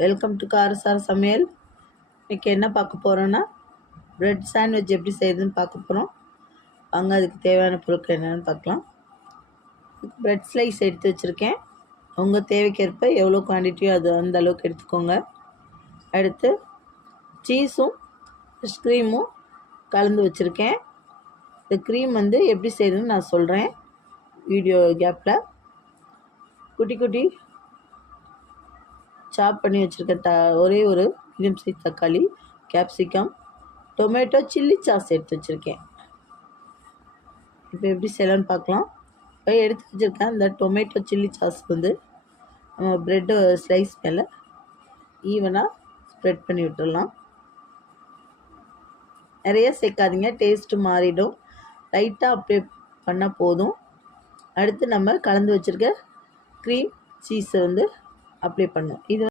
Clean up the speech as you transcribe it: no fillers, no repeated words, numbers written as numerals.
Welcome to காரசார சமையல். இன்றைக்கி என்ன பார்க்க போகிறோன்னா, ப்ரெட் சாண்ட்விச் எப்படி செய்யுதுன்னு பார்க்க போகிறோம். வாங்க, அதுக்கு தேவையான பொருட்கள் என்னென்னு பார்க்கலாம். ப்ரெட் ஸ்லைஸ் எடுத்து வச்சுருக்கேன். உங்கள் தேவைக்கேற்ப எவ்வளோ குவான்டிட்டியோ அது அந்த அளவுக்கு எடுத்துக்கோங்க. அடுத்து சீஸும் ஃபிஷ் க்ரீமும் கலந்து வச்சுருக்கேன். இந்த க்ரீம் எப்படி செய்யுதுன்னு நான் சொல்கிறேன் வீடியோ கேப்பில். குட்டி குட்டி சாப் பண்ணி வச்சுருக்க ஒரே ஒரு மீடியம் சைஸ் தக்காளி, கேப்சிகம், டொமேட்டோ, சில்லி சாஸ் எடுத்து வச்சுருக்கேன். இப்போ எப்படி செய்யலான்னு பார்க்கலாம். இப்போ எடுத்து வச்சுருக்கேன் இந்த டொமேட்டோ சில்லி சாஸ் நம்ம ப்ரெட்டு ஸ்லைஸ் மேலே ஈவனாக ஸ்ப்ரெட் பண்ணி விட்டுடலாம். நிறைய சேர்க்காதீங்க, டேஸ்ட்டு மாறிடும். லைட்டாக அப்ளை பண்ணால் போதும். அடுத்து நம்ம கலந்து வச்சுருக்க க்ரீம் சீஸை அப்ளை பண்ணோம். இது